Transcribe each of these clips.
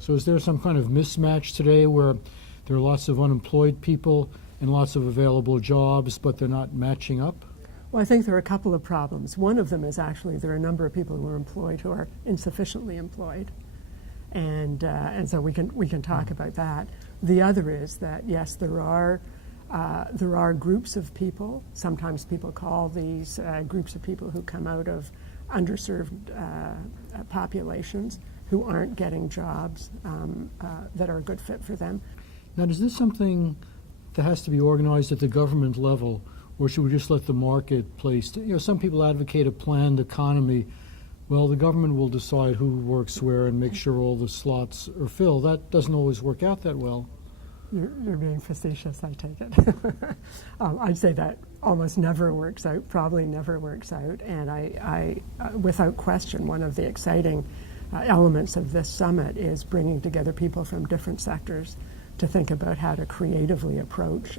So is there some kind of mismatch today where there are lots of unemployed people and lots of available jobs, but they're not matching up? Well, I think there are a couple of problems. One of them is actually there are a number of people who are employed who are insufficiently employed, and so we can talk about that. The other is that yes, there are groups of people. Sometimes people call these groups of people who come out of underserved populations who aren't getting jobs that are a good fit for them. Now, is this something that has to be organized at the government level, or should we just let the marketplace? Some people advocate a planned economy. Well, the government will decide who works where and make sure all the slots are filled. That doesn't always work out that well. You're being facetious, I take it. I'd say that almost never works out, probably never works out. And I without question, one of the exciting elements of this summit is bringing together people from different sectors to think about how to creatively approach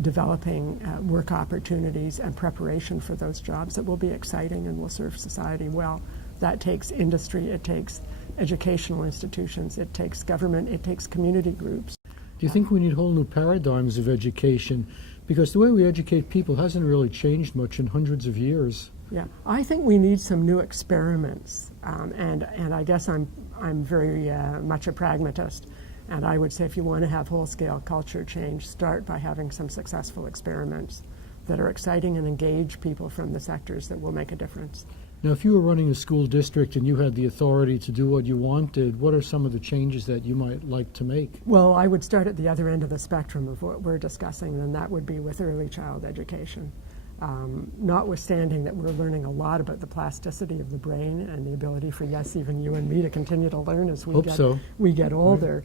developing work opportunities and preparation for those jobs that will be exciting and will serve society well. That takes industry, it takes educational institutions, it takes government, it takes community groups. Do you think we need whole new paradigms of education? Because the way we educate people hasn't really changed much in hundreds of years. Yeah, I think we need some new experiments, and I guess I'm very much a pragmatist, and I would say if you want to have whole-scale culture change, start by having some successful experiments that are exciting and engage people from the sectors that will make a difference. Now, if you were running a school district and you had the authority to do what you wanted, what are some of the changes that you might like to make? Well, I would start at the other end of the spectrum of what we're discussing, and that would be with early child education. Notwithstanding that we're learning a lot about the plasticity of the brain and the ability for, yes, even you and me to continue to learn as we get older,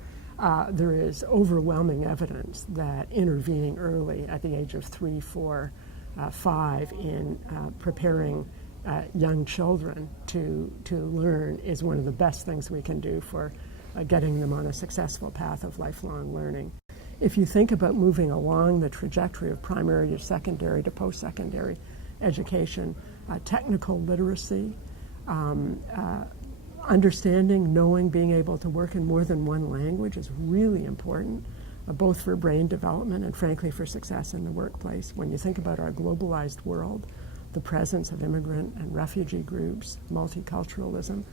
there is overwhelming evidence that intervening early at the age of 3, 4, 5 in preparing young children to learn is one of the best things we can do for getting them on a successful path of lifelong learning. If you think about moving along the trajectory of primary to secondary to post-secondary education, technical literacy, understanding, knowing, being able to work in more than one language is really important, both for brain development and frankly for success in the workplace. When you think about our globalized world, the presence of immigrant and refugee groups, multiculturalism,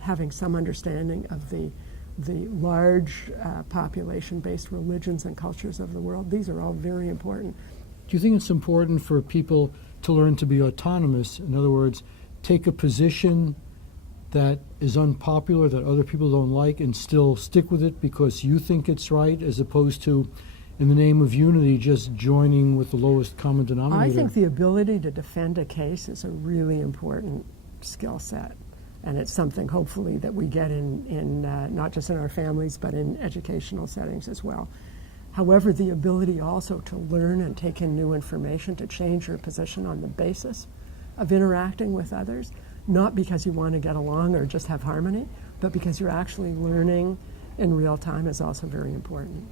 having some understanding of the large population-based religions and cultures of the world, these are all very important. Do you think it's important for people to learn to be autonomous? In other words, take a position that is unpopular, that other people don't like, and still stick with it because you think it's right, as opposed to, in the name of unity, just joining with the lowest common denominator? I think the ability to defend a case is a really important skill set. And it's something, hopefully, that we get in not just in our families, but in educational settings as well. However, the ability also to learn and take in new information, to change your position on the basis of interacting with others, not because you want to get along or just have harmony, but because you're actually learning in real time is also very important.